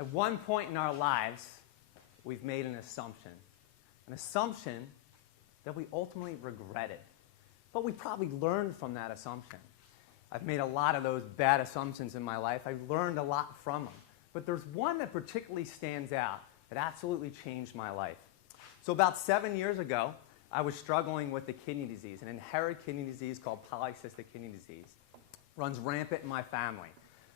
At one point in our lives, we've made an assumption that we ultimately regretted. But we probably learned from that assumption. I've made a lot of those bad assumptions in my life. I've learned a lot from them. But there's one that particularly stands out that absolutely changed my life. So about 7 years ago, I was struggling with a kidney disease, an inherited kidney disease called polycystic kidney disease. Runs rampant in my family.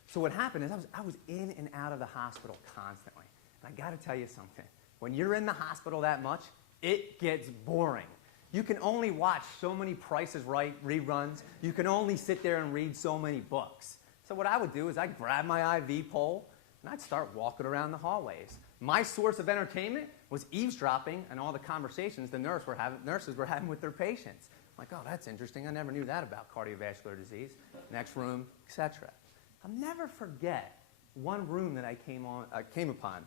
So what happened is I was in and out of the hospital constantly. And I got to tell you something. When you're in the hospital that much, it gets boring. You can only watch so many Price is Right reruns. You can only sit there and read so many books. So what I would do is I'd grab my IV pole and I'd start walking around the hallways. My source of entertainment was eavesdropping on all the conversations the nurses were having with their patients. I'm like, oh, that's interesting. I never knew that about cardiovascular disease. Next room, etc. I'll never forget one room that I came upon.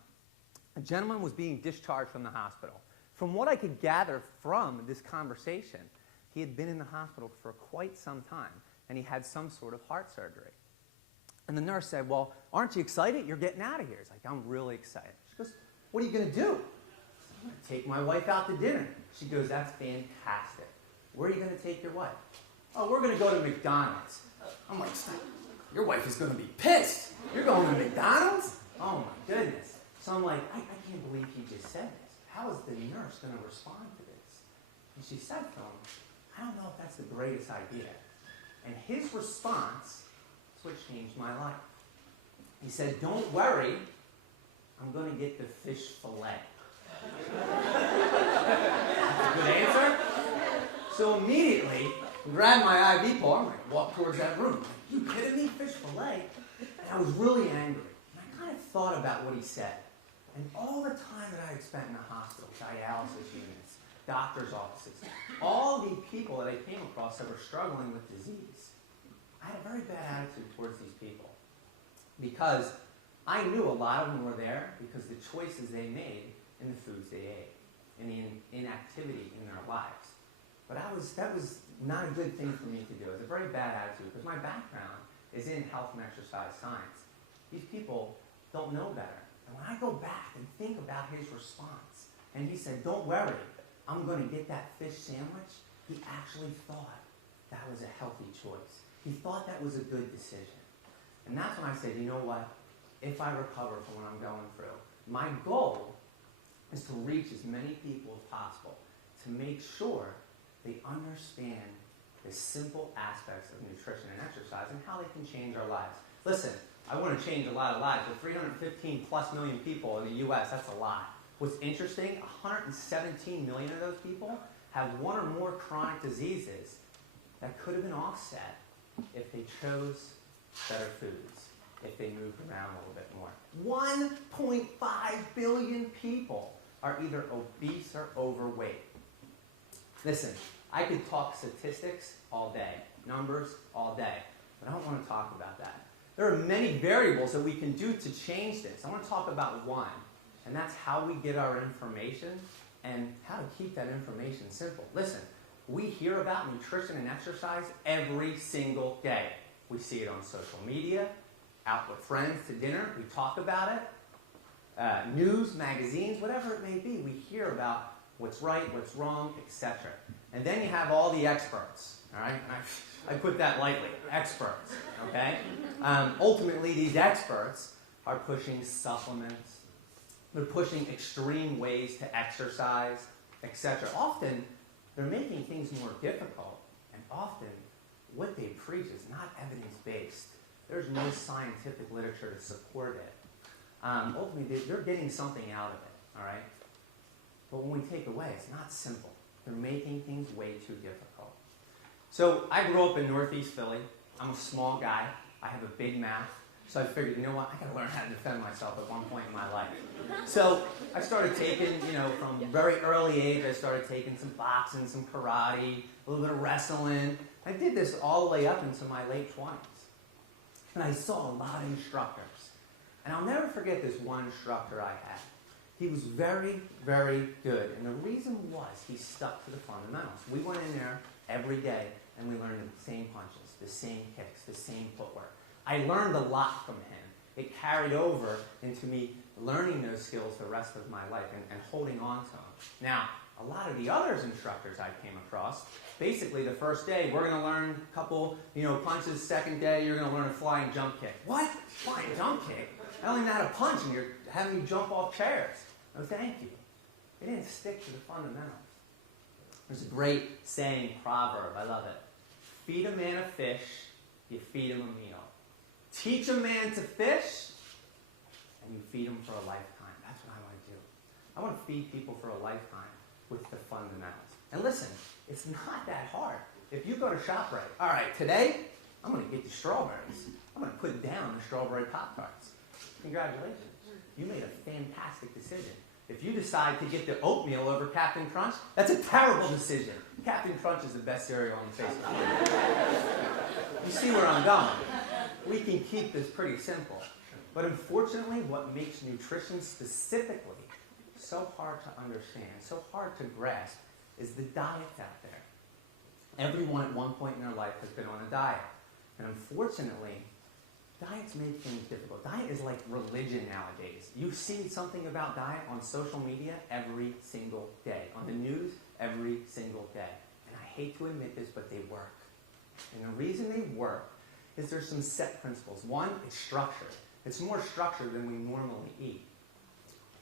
A gentleman was being discharged from the hospital. From what I could gather from this conversation, he had been in the hospital for quite some time, and he had some sort of heart surgery. And the nurse said, well, aren't you excited? You're getting out of here. He's like, I'm really excited. She goes, what are you going to do? I'm going to take my wife out to dinner. She goes, that's fantastic. Where are you going to take your wife? Oh, we're going to go to McDonald's. I'm like, your wife is going to be pissed. You're going to McDonald's? Oh, my goodness. So I'm like, I can't believe he just said this. How is the nurse going to respond to this? And she said to him, I don't know if that's the greatest idea. And his response is what changed my life. He said, don't worry, I'm going to get the fish fillet. Good answer? So immediately, I grabbed my IV pole, I'm like, walk towards that room. You kidding me? Fish fillet? And I was really angry. And I kind of thought about what he said. And all the time that I had spent in the hospital, dialysis units, doctor's offices, all the people that I came across that were struggling with disease, I had a very bad attitude towards these people. Because I knew a lot of them were there because the choices they made in the foods they ate, and the inactivity in their lives. But that was not a good thing for me to do. It was a very bad attitude because my background is in health and exercise science. These people don't know better. And when I go back and think about his response, and he said, don't worry, I'm going to get that fish sandwich, he actually thought that was a healthy choice. He thought that was a good decision. And that's when I said, you know what? If I recover from what I'm going through, my goal is to reach as many people as possible to make sure they understand the simple aspects of nutrition and exercise and how they can change our lives. Listen, I want to change a lot of lives. With 315 plus million people in the U.S., that's a lot. What's interesting, 117 million of those people have one or more chronic diseases that could have been offset if they chose better foods, if they moved around a little bit more. 1.5 billion people are either obese or overweight. Listen, I could talk statistics all day, numbers all day, but I don't want to talk about that. There are many variables that we can do to change this. I want to talk about one, and that's how we get our information and how to keep that information simple. Listen, we hear about nutrition and exercise every single day. We see it on social media, out with friends to dinner, we talk about it, news, magazines, whatever it may be, we hear about what's right, what's wrong, etc. And then you have all the experts, all right? I put that lightly, experts, okay? Ultimately, these experts are pushing supplements. They're pushing extreme ways to exercise, etc. Often, they're making things more difficult, and often, what they preach is not evidence-based. There's no scientific literature to support it. Ultimately, they're getting something out of it, all right? But when we take away, it's not simple. They're making things way too difficult. So I grew up in Northeast Philly. I'm a small guy. I have a big mouth. So I figured, you know what, I got to learn how to defend myself at one point in my life. So I started taking, from very early age, I started taking some boxing, some karate, a little bit of wrestling. I did this all the way up into my late 20s. And I saw a lot of instructors. And I'll never forget this one instructor I had. He was very, very good. And the reason was he stuck to the fundamentals. We went in there every day and we learned the same punches, the same kicks, the same footwork. I learned a lot from him. It carried over into me learning those skills the rest of my life and holding on to them. Now, a lot of the other instructors I came across, basically the first day, we're going to learn a couple, punches. Second day, you're going to learn a flying jump kick. What? Flying jump kick? I don't even know how to punch, and you're having me jump off chairs. No, thank you. They didn't stick to the fundamentals. There's a great saying, proverb. I love it. Feed a man a fish, you feed him a meal. Teach a man to fish, and you feed him for a lifetime. That's what I want to do. I want to feed people for a lifetime with the fundamentals. And listen, it's not that hard. If you go to ShopRite, all right, today, I'm going to get you strawberries. I'm going to put down the strawberry Pop-Tarts. Congratulations. You made a fantastic decision. If you decide to get the oatmeal over Captain Crunch, that's a terrible decision. Captain Crunch is the best cereal on the face of the earth. You see where I'm going. We can keep this pretty simple. But unfortunately, what makes nutrition specifically so hard to understand, so hard to grasp, is the diets out there. Everyone at one point in their life has been on a diet. And unfortunately, diets make things difficult. Diet is like religion nowadays. You see something about diet on social media every single day. On the news, every single day. And I hate to admit this, but they work. And the reason they work is there's some set principles. One, it's structured. It's more structured than we normally eat.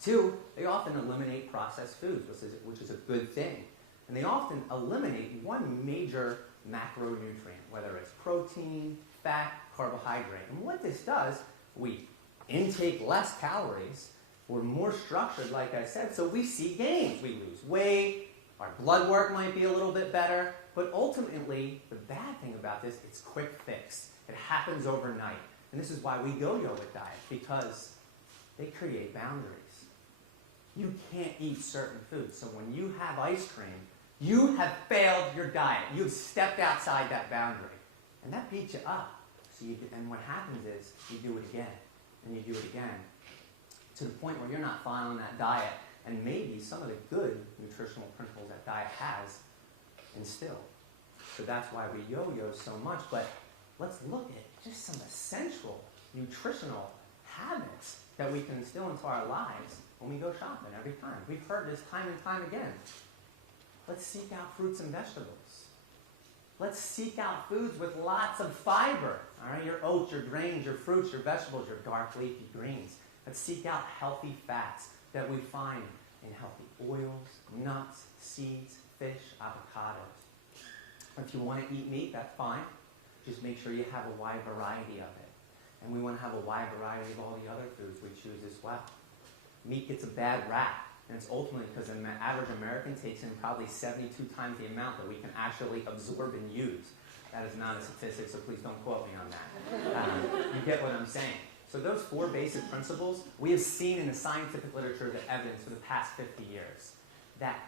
Two, they often eliminate processed foods, which is a good thing. And they often eliminate one major macronutrient, whether it's protein, fat, carbohydrate. And what this does, we intake less calories, we're more structured, like I said, so we see gains. We lose weight, our blood work might be a little bit better, but ultimately, the bad thing about this, it's quick fix. It happens overnight. And this is why we yo-yo with diet, because they create boundaries. You can't eat certain foods. So when you have ice cream, you have failed your diet. You've stepped outside that boundary. And that beats you up. And what happens is you do it again, and you do it again, to the point where you're not following that diet, and maybe some of the good nutritional principles that diet has instilled. So that's why we yo-yo so much. But let's look at just some essential nutritional habits that we can instill into our lives when we go shopping every time. We've heard this time and time again. Let's seek out fruits and vegetables. Let's seek out foods with lots of fiber. All right, your oats, your grains, your fruits, your vegetables, your dark leafy greens. Let's seek out healthy fats that we find in healthy oils, nuts, seeds, fish, avocados. If you want to eat meat, that's fine. Just make sure you have a wide variety of it. And we want to have a wide variety of all the other foods we choose as well. Meat gets a bad rap, and it's ultimately because an average American takes in probably 72 times the amount that we can actually absorb and use. That is not a statistic, so please don't quote me on that. You get what I'm saying. So those four basic principles, we have seen in the scientific literature the evidence for the past 50 years that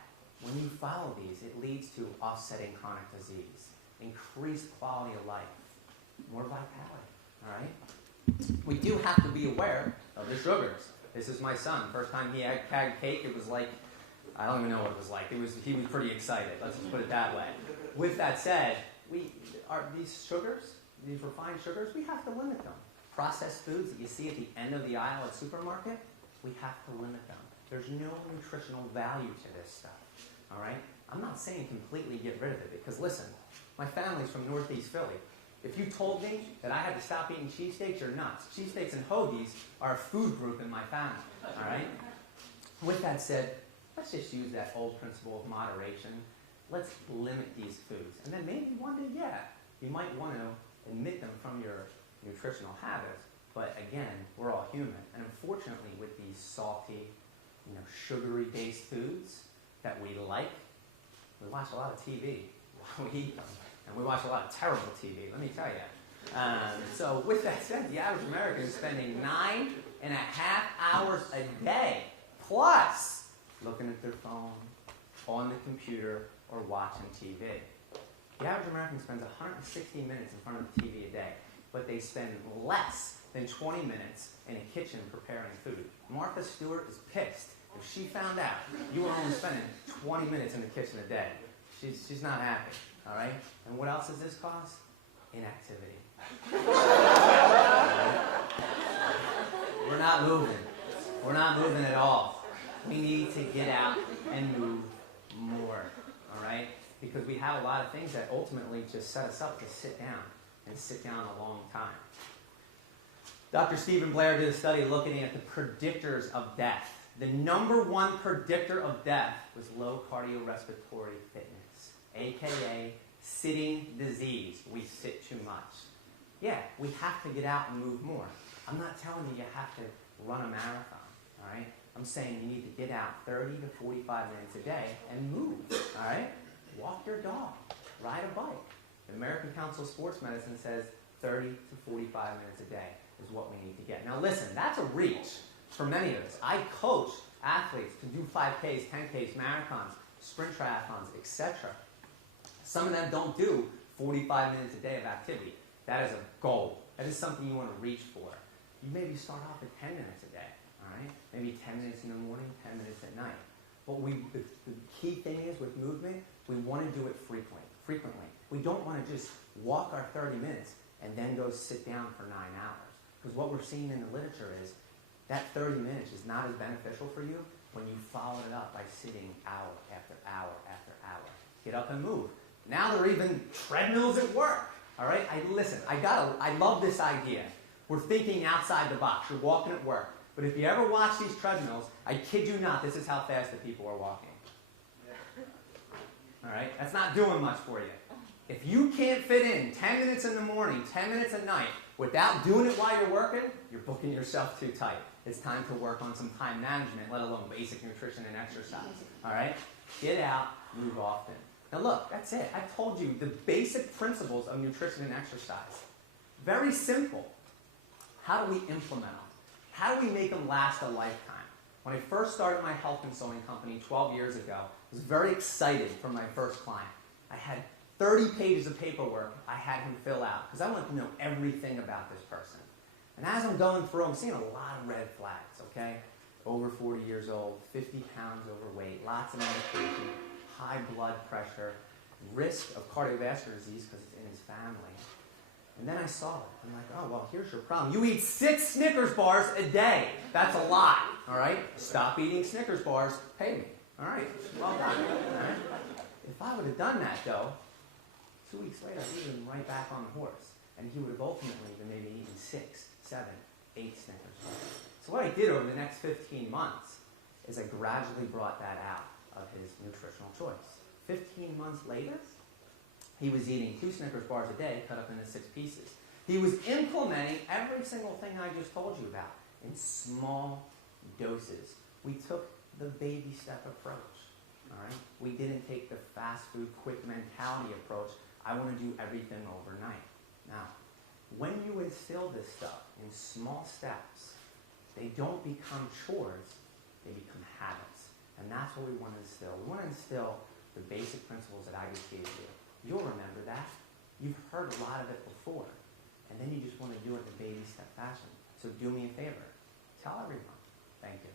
when you follow these, it leads to offsetting chronic disease, increased quality of life, more vitality, all right? We do have to be aware of the sugars. This is my son. First time he had cake, it was like, I don't even know what it was like. He was pretty excited. Let's just put it that way. With that said, these sugars, these refined sugars, we have to limit them. Processed foods that you see at the end of the aisle at supermarket, we have to limit them. There's no nutritional value to this stuff. All right? I'm not saying completely get rid of it, because listen, my family's from Northeast Philly. If you told me that I had to stop eating cheesesteaks, you're nuts. Cheesesteaks and hoagies are a food group in my family. All right? With that said, let's just use that old principle of moderation. Let's limit these foods. And then maybe one day, you might want to omit them from your nutritional habits. But again, we're all human. And unfortunately, with these salty, sugary-based foods that we like, we watch a lot of TV while we eat them. And we watch a lot of terrible TV, let me tell you. So with that said, the average American is spending 9.5 hours a day, plus looking at their phone, on the computer, or watching TV. The average American spends 160 minutes in front of the TV a day, but they spend less than 20 minutes in a kitchen preparing food. Martha Stewart is pissed if she found out you were only spending 20 minutes in the kitchen a day. She's not happy. All right? And what else does this cause? Inactivity. We're not moving. We're not moving at all. We need to get out and move more, all right? Because we have a lot of things that ultimately just set us up to sit down and sit down a long time. Dr. Stephen Blair did a study looking at the predictors of death. The number one predictor of death was low cardiorespiratory fitness, aka sitting disease. We sit too much. Yeah, we have to get out and move more. I'm not telling you have to run a marathon, all right? I'm saying you need to get out 30 to 45 minutes a day and move, all right? Walk your dog, ride a bike. The American Council of Sports Medicine says 30 to 45 minutes a day is what we need to get. Now listen, that's a reach for many of us. I coach athletes to do 5Ks, 10Ks, marathons, sprint triathlons, etc. Some of them don't do 45 minutes a day of activity. That is a goal. That is something you want to reach for. You maybe start off at 10 minutes a day, all right? Maybe 10 minutes in the morning, 10 minutes at night. But the key thing is with movement, we want to do it frequently. We don't want to just walk our 30 minutes and then go sit down for 9 hours. Because what we're seeing in the literature is that 30 minutes is not as beneficial for you when you follow it up by sitting hour after hour after hour. Get up and move. Now there are even treadmills at work. All right? I love this idea. We're thinking outside the box. You're walking at work. But if you ever watch these treadmills, I kid you not, this is how fast the people are walking. All right? That's not doing much for you. If you can't fit in 10 minutes in the morning, 10 minutes at night, without doing it while you're working, you're booking yourself too tight. It's time to work on some time management, let alone basic nutrition and exercise. All right? Get out, move often. Now look, that's it. I told you the basic principles of nutrition and exercise. Very simple. How do we implement them? How do we make them last a lifetime? When I first started my health consulting company 12 years ago, I was very excited for my first client. I had 30 pages of paperwork I had him fill out because I wanted to know everything about this person. And as I'm going through, I'm seeing a lot of red flags, okay? Over 40 years old, 50 pounds overweight, lots of medication, high blood pressure, risk of cardiovascular disease because it's in his family. And then I saw it. I'm like, oh, well, here's your problem. You eat 6 Snickers bars a day. That's a lot, all right? Stop eating Snickers bars. Pay me. All right, well done. All right? If I would have done that, though, 2 weeks later, I would have been right back on the horse. And he would have ultimately been maybe eating 6, 7, 8 Snickers bars. So what I did over the next 15 months is I gradually brought that out of his nutritional choice. 15 months later, he was eating 2 Snickers bars a day, cut up into 6 pieces. He was implementing every single thing I just told you about in small doses. We took the baby step approach. All right? We didn't take the fast food, quick mentality approach. I want to do everything overnight. Now, when you instill this stuff in small steps, they don't become chores, they become habits. And that's what we want to instill. We want to instill the basic principles that I just gave you. You'll remember that. You've heard a lot of it before. And then you just want to do it in a baby step fashion. So do me a favor. Tell everyone. Thank you.